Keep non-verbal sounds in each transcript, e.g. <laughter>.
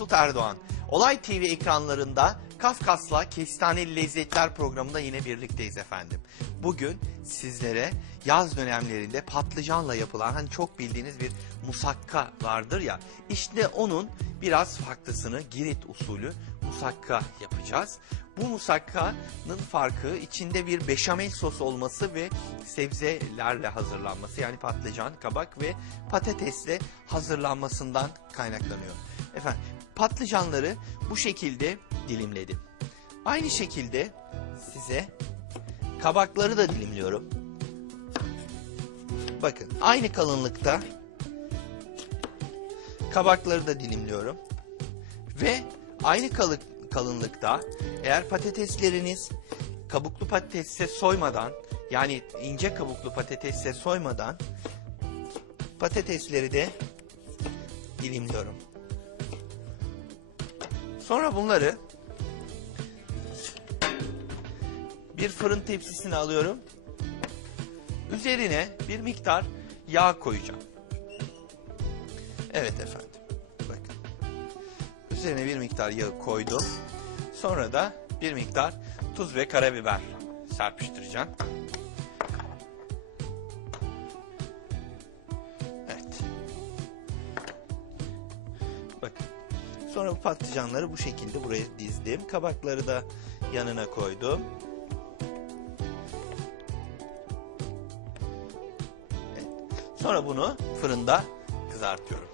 Mesut Erdoğan. Olay TV ekranlarında Kafkas'la Kestaneli Lezzetler programında yine birlikteyiz efendim. Bugün sizlere yaz dönemlerinde patlıcanla yapılan hani çok bildiğiniz bir musakka vardır ya. İşte onun biraz farklısını Girit usulü musakka yapacağız. Bu musakkanın farkı içinde bir beşamel sos olması ve sebzelerle hazırlanması yani patlıcan, kabak ve patatesle hazırlanmasından kaynaklanıyor. Efendim patlıcanları bu şekilde dilimledim. Aynı şekilde size kabakları da dilimliyorum. Bakın aynı kalınlıkta kabakları da dilimliyorum. Ve aynı kalı- kalınlıkta eğer patatesleriniz kabuklu patatesse soymadan yani ince kabuklu patatesse soymadan patatesleri de dilimliyorum. Sonra bunları bir fırın tepsisine alıyorum. Üzerine bir miktar yağ koyacağım. Evet efendim. Bakın. Üzerine bir miktar yağı koydum. Sonra da bir miktar tuz ve karabiber serpiştireceğim. Patlıcanları bu şekilde buraya dizdim. Kabakları da yanına koydum. Sonra bunu fırında kızartıyorum.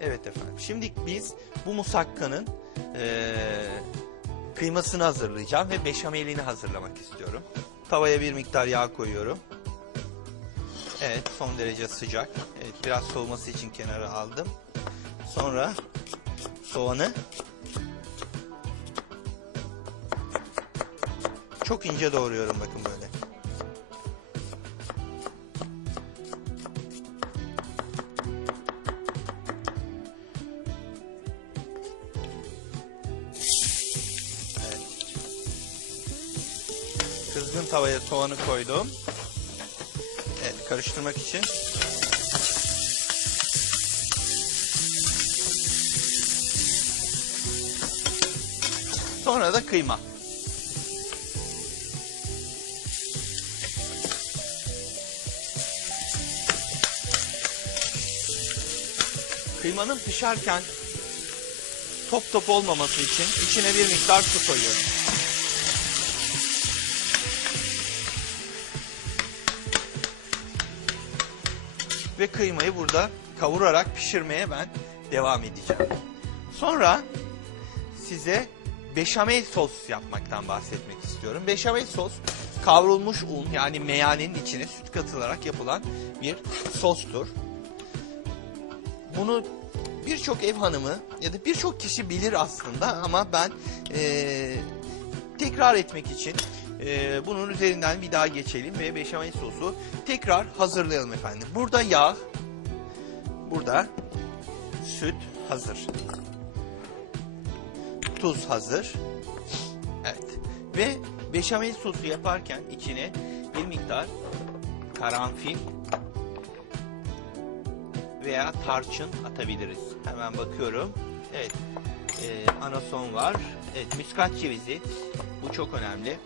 Evet efendim. Şimdi biz bu musakkanın eee, kıymasını hazırlayacağım ve beşamelini hazırlamak istiyorum. Tavaya bir miktar yağ koyuyorum. Evet son derece sıcak. Evet biraz soğuması için kenara aldım. Sonra soğanı çok ince doğruyorum bakın böyle. Evet. Kızgın tavaya soğanı koydum. Karıştırmak için. Sonra da kıyma. Kıymanın pişerken top top olmaması için içine bir miktar su koyuyorum. Ve kıymayı burada kavurarak pişirmeye ben devam edeceğim. Sonra size beşamel sos yapmaktan bahsetmek istiyorum. Beşamel sos kavrulmuş un yani meyanenin içine süt katılarak yapılan bir sostur. Bunu birçok ev hanımı ya da birçok kişi bilir aslında ama ben eee, tekrar etmek için eee, bunun üzerinden bir daha geçelim ve beşamel sosu tekrar hazırlayalım efendim. Burada yağ, burada süt hazır. Tuz hazır. Evet. Ve beşamel sosu yaparken içine bir miktar karanfil veya tarçın atabiliriz. Hemen bakıyorum. Evet. Ee, anason var. Evet, muskat cevizi. Bu çok önemli.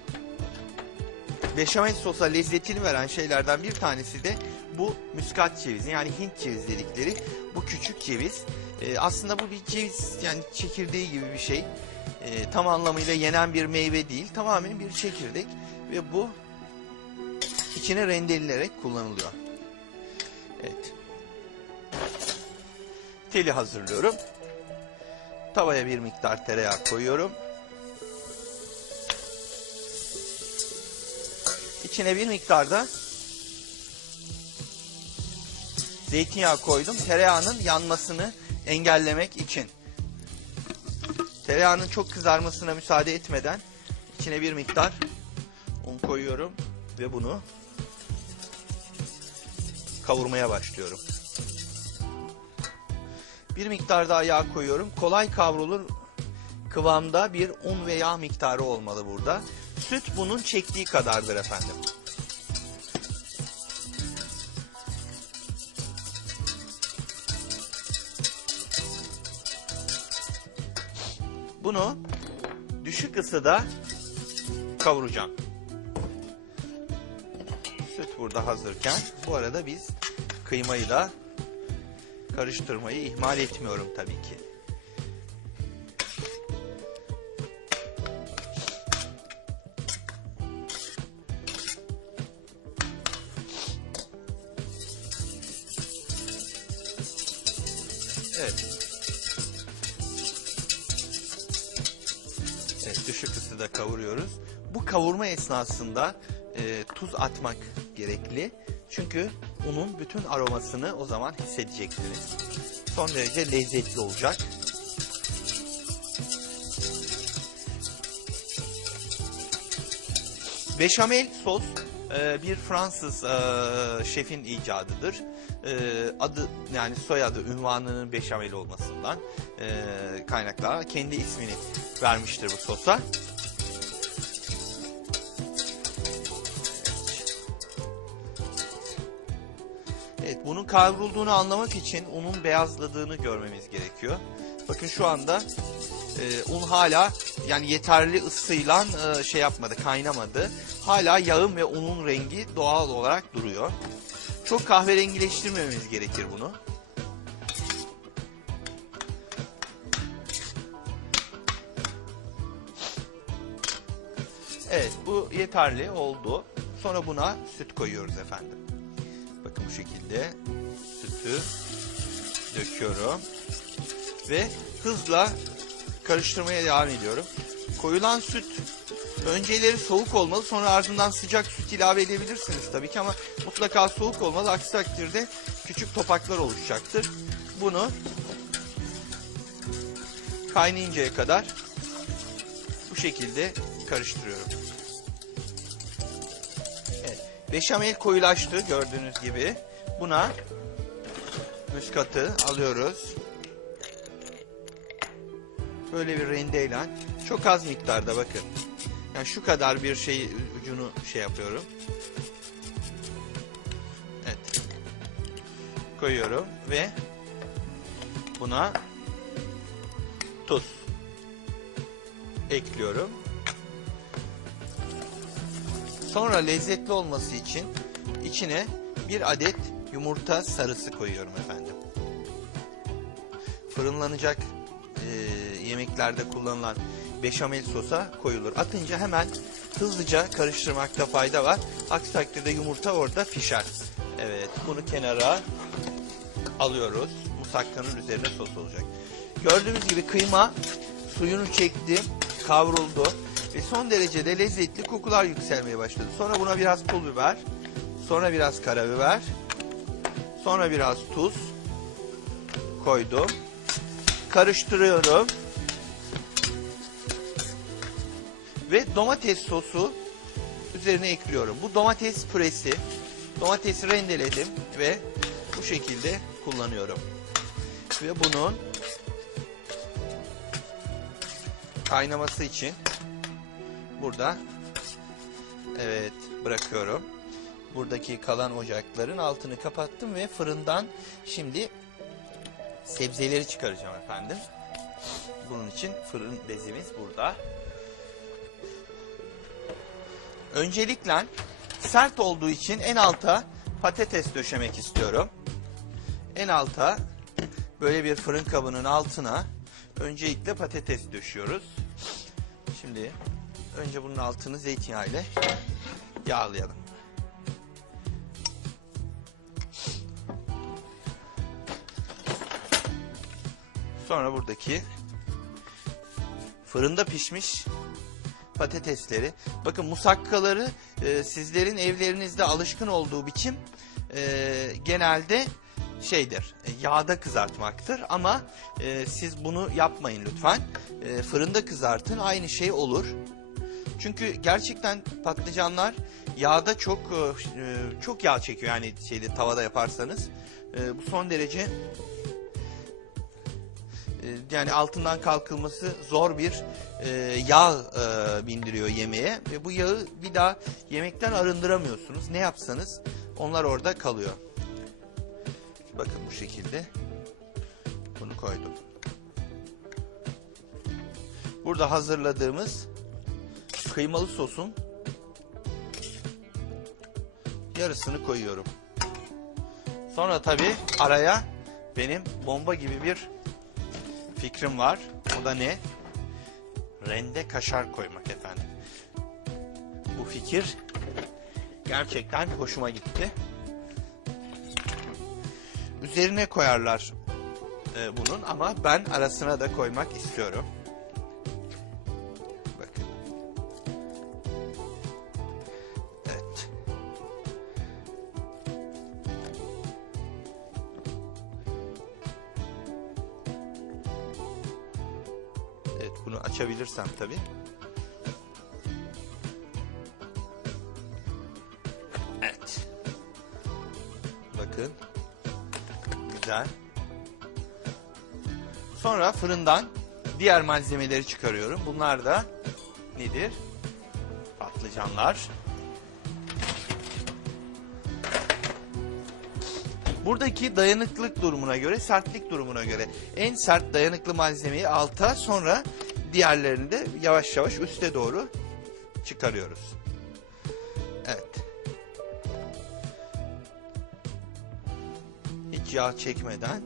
Beşamel sosa lezzetini veren şeylerden bir tanesi de bu muskat cevizi yani Hint cevizi dedikleri bu küçük ceviz. Ee, aslında bu bir ceviz yani çekirdeği gibi bir şey. Ee, tam anlamıyla yenen bir meyve değil. Tamamen bir çekirdek ve bu içine rendelenerek kullanılıyor. Evet. Teli hazırlıyorum. Tavaya bir miktar tereyağı koyuyorum. İçine bir miktar da zeytinyağı koydum. Tereyağının yanmasını engellemek için. Tereyağının çok kızarmasına müsaade etmeden içine bir miktar un koyuyorum ve bunu kavurmaya başlıyorum. Bir miktar daha yağ koyuyorum. Kolay kavrulur kıvamda bir un ve yağ miktarı olmalı burada. Süt bunun çektiği kadardır efendim. Bunu düşük ısıda kavuracağım. Süt burada hazırken bu arada biz kıymayı da karıştırmayı ihmal etmiyorum tabii ki. Evet. Evet, düşük ısıda kavuruyoruz. Bu kavurma esnasında e, tuz atmak gerekli. Çünkü unun bütün aromasını o zaman hissedeceksiniz. Son derece lezzetli olacak. Beşamel sos e, bir Fransız e, şefin icadıdır. E, adı yani soyadı ünvanının beşamel olmasından e, kaynaklanan kendi ismini vermiştir bu sosa. Evet, bunun kavrulduğunu anlamak için unun beyazladığını görmemiz gerekiyor. Bakın şu anda e, un hala yani yeterli ısıyla e, şey yapmadı, kaynamadı. Hala yağın ve unun rengi doğal olarak duruyor. Çok kahverengileştirmememiz gerekir bunu. Evet, bu yeterli oldu. Sonra buna süt koyuyoruz efendim. Bakın bu şekilde sütü döküyorum ve hızla karıştırmaya devam ediyorum. Koyulan süt önceleri soğuk olmalı sonra ardından sıcak süt ilave edebilirsiniz tabii ki ama mutlaka soğuk olmalı aksi takdirde küçük topaklar oluşacaktır. Bunu kaynayıncaya kadar bu şekilde karıştırıyorum. Evet, beşamel koyulaştı gördüğünüz gibi. Buna müskatı alıyoruz. Böyle bir rendeyle çok az miktarda bakın. Yani şu kadar bir şey ucunu şey yapıyorum. Evet. Koyuyorum ve buna tuz ekliyorum. Sonra lezzetli olması için içine bir adet yumurta sarısı koyuyorum efendim. Fırınlanacak e, yemeklerde kullanılan beşamel sosa koyulur. Atınca hemen hızlıca karıştırmakta fayda var. Aksi takdirde yumurta orada pişer. Evet bunu kenara alıyoruz. Musakkanın üzerine sos olacak. Gördüğünüz gibi kıyma suyunu çekti, kavruldu ve son derecede lezzetli kokular yükselmeye başladı. Sonra buna biraz pul biber, sonra biraz karabiber, sonra biraz tuz koydum. Karıştırıyorum. Ve domates sosu üzerine ekliyorum. Bu domates püresi. Domatesi rendeledim ve bu şekilde kullanıyorum. Ve bunun kaynaması için burada evet bırakıyorum. Buradaki kalan ocakların altını kapattım ve fırından şimdi sebzeleri çıkaracağım efendim. Bunun için fırın bezimiz burada. Öncelikle sert olduğu için en alta patates döşemek istiyorum. En alta böyle bir fırın kabının altına öncelikle patates döşüyoruz. Şimdi önce bunun altını zeytinyağı ile yağlayalım. Sonra buradaki fırında pişmiş patatesleri. Bakın musakkaları e, sizlerin evlerinizde alışkın olduğu biçim e, genelde şeydir e, yağda kızartmaktır ama e, siz bunu yapmayın lütfen. E, fırında kızartın aynı şey olur. Çünkü gerçekten patlıcanlar yağda çok e, çok yağ çekiyor yani şeyde tavada yaparsanız. E, bu son derece e, yani altından kalkılması zor bir e, yağ e, bindiriyor yemeğe ve bu yağı bir daha yemekten arındıramıyorsunuz. Ne yapsanız onlar orada kalıyor. Bakın bu şekilde bunu koydum. burada hazırladığımız kıymalı sosun yarısını koyuyorum. Sonra tabii araya benim bomba gibi bir fikrim var. O da ne? Rende kaşar koymak efendim. Bu fikir gerçekten hoşuma gitti. Üzerine koyarlar e, bunun ama ben arasına da koymak istiyorum. Malzemeleri çıkarıyorum. Bunlar da nedir? Patlıcanlar. Buradaki dayanıklılık durumuna göre, sertlik durumuna göre en sert dayanıklı malzemeyi alta sonra diğerlerini de yavaş yavaş üste doğru çıkarıyoruz. Evet. Hiç yağ çekmeden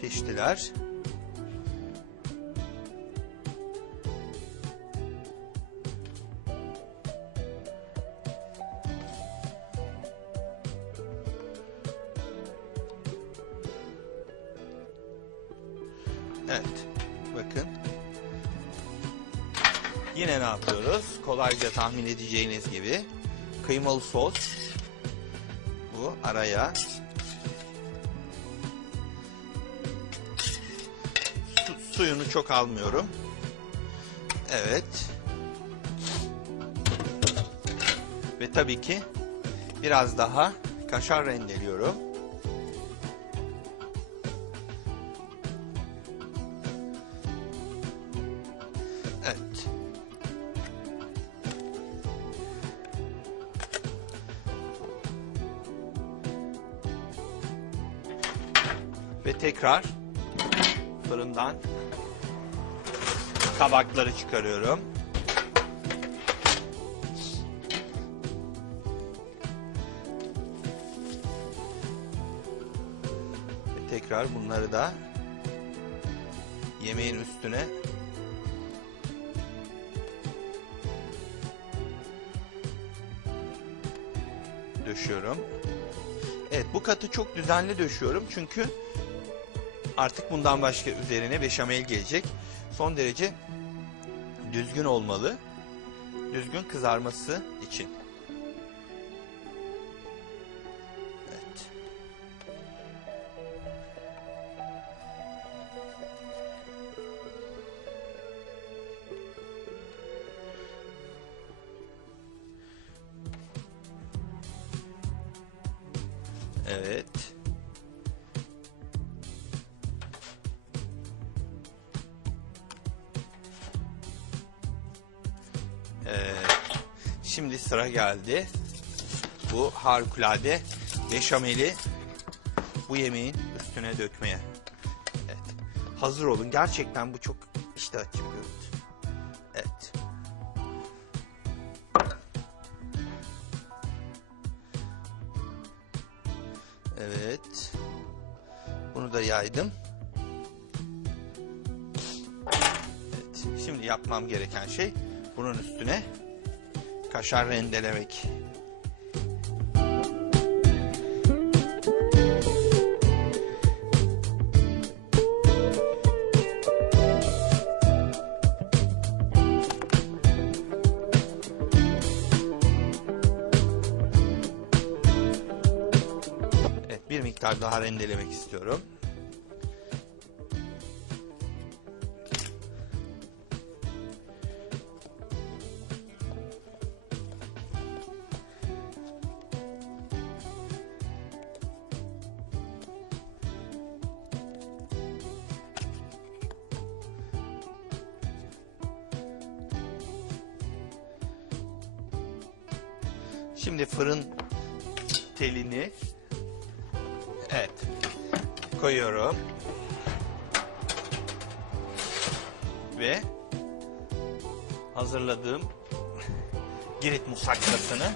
piştiler. Kolayca tahmin edeceğiniz gibi kıymalı sos bu araya Su- suyunu çok almıyorum. Evet. Ve tabii ki biraz daha kaşar rendeliyorum. Çıkarıyorum. Ve tekrar bunları da yemeğin üstüne döşüyorum. Evet bu katı çok düzenli döşüyorum çünkü artık bundan başka üzerine beşamel gelecek. Son derece düzgün olmalı. Düzgün kızarması için. Evet. Evet. Sıra geldi. Bu harikulade beşameli bu yemeğin üstüne dökmeye. Evet. Hazır olun. Gerçekten bu çok iştah bir görüntü. Evet. Evet. Bunu da yaydım. Evet. Şimdi yapmam gereken şey bunun üstüne kaşar rendelemek. Evet, bir miktar daha rendelemek istiyorum. Şimdi fırın telini evet koyuyorum ve hazırladığım <laughs> Girit musakkasını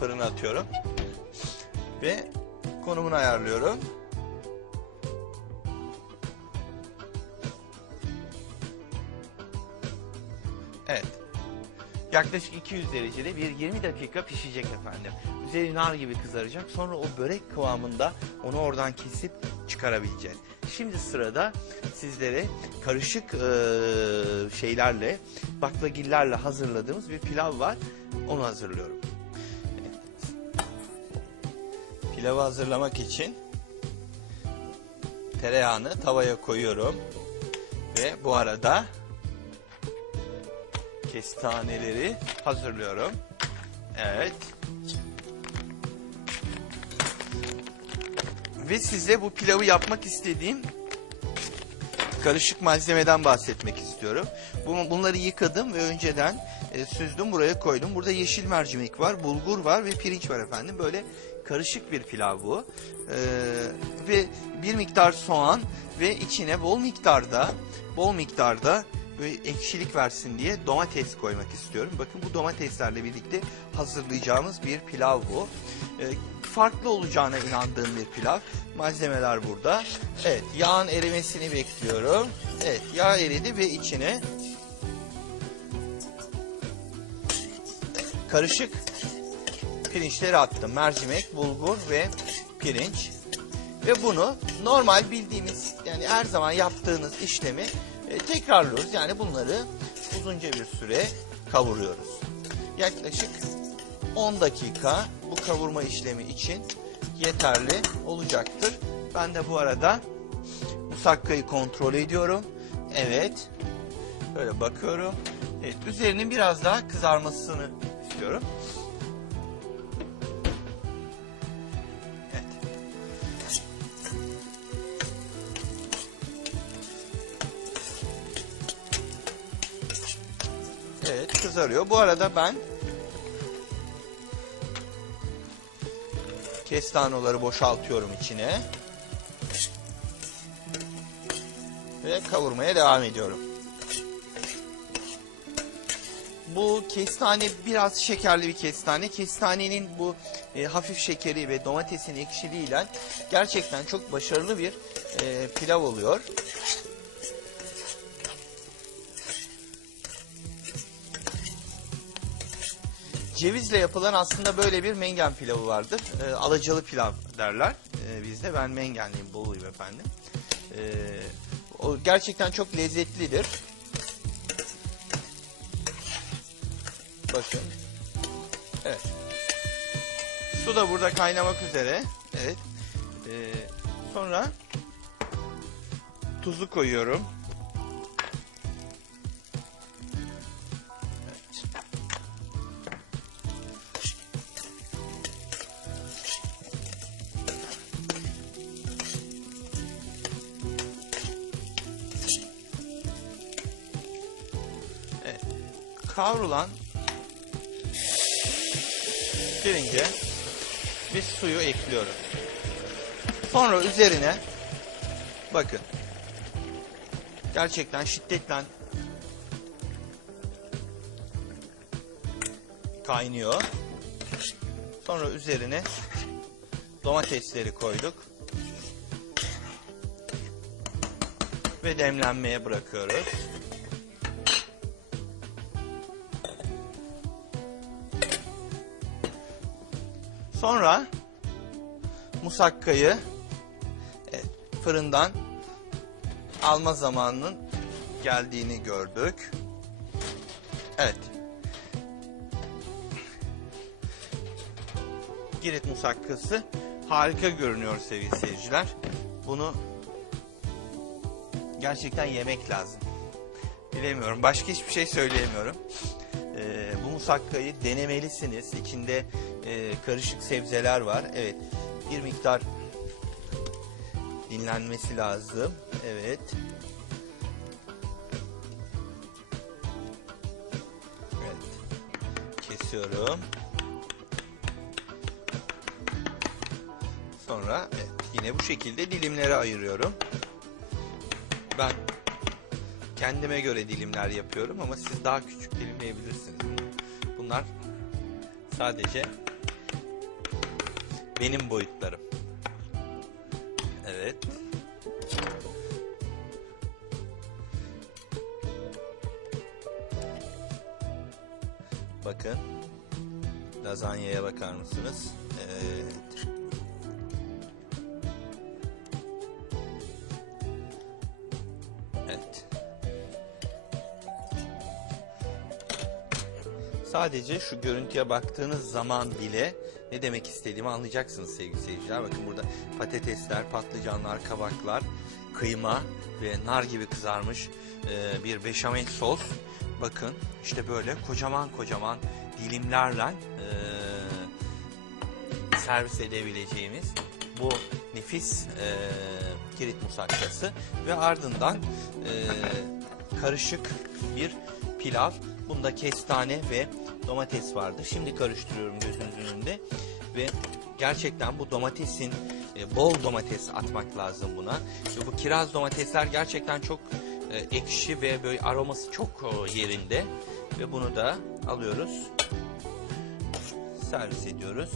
fırına atıyorum. Ve konumunu ayarlıyorum. Yaklaşık 200 derecede bir 20 dakika pişecek efendim. Üzeri nar gibi kızaracak. Sonra o börek kıvamında onu oradan kesip çıkarabileceğiz. Şimdi sırada sizlere karışık eee, şeylerle, baklagillerle hazırladığımız bir pilav var. Onu hazırlıyorum. Pilavı hazırlamak için tereyağını tavaya koyuyorum. Ve bu arada kestaneleri hazırlıyorum. Evet. Ve size bu pilavı yapmak istediğim karışık malzemeden bahsetmek istiyorum. Bu- Bunları yıkadım ve önceden e, süzdüm buraya koydum. Burada yeşil mercimek var, bulgur var ve pirinç var efendim. Böyle karışık bir pilav bu. Ee, ve bir miktar soğan ve içine bol miktarda bol miktarda böyle ekşilik versin diye domates koymak istiyorum. Bakın bu domateslerle birlikte hazırlayacağımız bir pilav bu. Ee, farklı olacağına inandığım bir pilav. Malzemeler burada. Evet yağın erimesini bekliyorum. Evet yağ eridi ve içine karışık pirinçleri attım. Mercimek, bulgur ve pirinç. Ve bunu normal bildiğimiz yani her zaman yaptığınız işlemi e, tekrarlıyoruz. Yani bunları uzunca bir süre kavuruyoruz. Yaklaşık 10 dakika bu kavurma işlemi için yeterli olacaktır. Ben de bu arada musakkayı kontrol ediyorum. Evet. Böyle bakıyorum. Evet, üzerinin biraz daha kızarmasını istiyorum. Kızarıyor. Bu arada ben kestanoları boşaltıyorum içine. Ve kavurmaya devam ediyorum. Bu kestane biraz şekerli bir kestane. Kestanenin bu e, hafif şekeri ve domatesin ekşiliğiyle gerçekten çok başarılı bir e, pilav oluyor. Cevizle yapılan aslında böyle bir mengen pilavı vardır. E, alacalı pilav derler e, bizde. Ben mengenliyim, Boluyum efendim. E, o gerçekten çok lezzetlidir. Bakın. Evet. Su da burada kaynamak üzere. Evet. E, sonra tuzu koyuyorum. Kavrulan pirince biz suyu ekliyoruz. Sonra üzerine bakın gerçekten şiddetle kaynıyor. Sonra üzerine domatesleri koyduk. Ve demlenmeye bırakıyoruz. Sonra musakkayı evet, fırından alma zamanının geldiğini gördük. Evet. Girit musakkası harika görünüyor sevgili seyirciler. Bunu gerçekten yemek lazım. Bilemiyorum. Başka hiçbir şey söyleyemiyorum. Ee, bu musakkayı denemelisiniz. İçinde e, karışık sebzeler var. Evet. Bir miktar dinlenmesi lazım. Evet. Evet. Kesiyorum. Sonra evet, yine bu şekilde dilimlere ayırıyorum. Ben kendime göre dilimler yapıyorum ama siz daha küçük dilimleyebilirsiniz. Bunlar sadece benim boyutlarım. Sadece şu görüntüye baktığınız zaman bile ne demek istediğimi anlayacaksınız sevgili seyirciler. Bakın burada patatesler, patlıcanlar, kabaklar, kıyma ve nar gibi kızarmış e, bir beşamel sos. Bakın işte böyle kocaman kocaman dilimlerle e, servis edebileceğimiz bu nefis e, kirit musakkası ve ardından e, karışık bir pilav. Bunda kestane ve domates vardı. Şimdi karıştırıyorum gözünüzün önünde ve gerçekten bu domatesin e, bol domates atmak lazım buna. Ve bu kiraz domatesler gerçekten çok e, ekşi ve böyle aroması çok e, yerinde ve bunu da alıyoruz. Servis ediyoruz.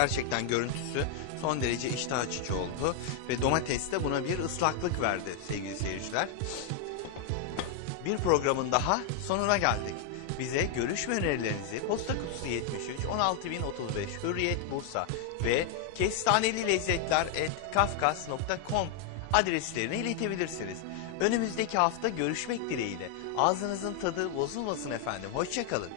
Gerçekten görüntüsü son derece iştah açıcı oldu. Ve domates de buna bir ıslaklık verdi sevgili seyirciler. Bir programın daha sonuna geldik. Bize görüş önerilerinizi posta kutusu 73 16035 Hürriyet Bursa ve kestaneli lezzetler kafkas.com adreslerine iletebilirsiniz. Önümüzdeki hafta görüşmek dileğiyle. Ağzınızın tadı bozulmasın efendim. Hoşçakalın.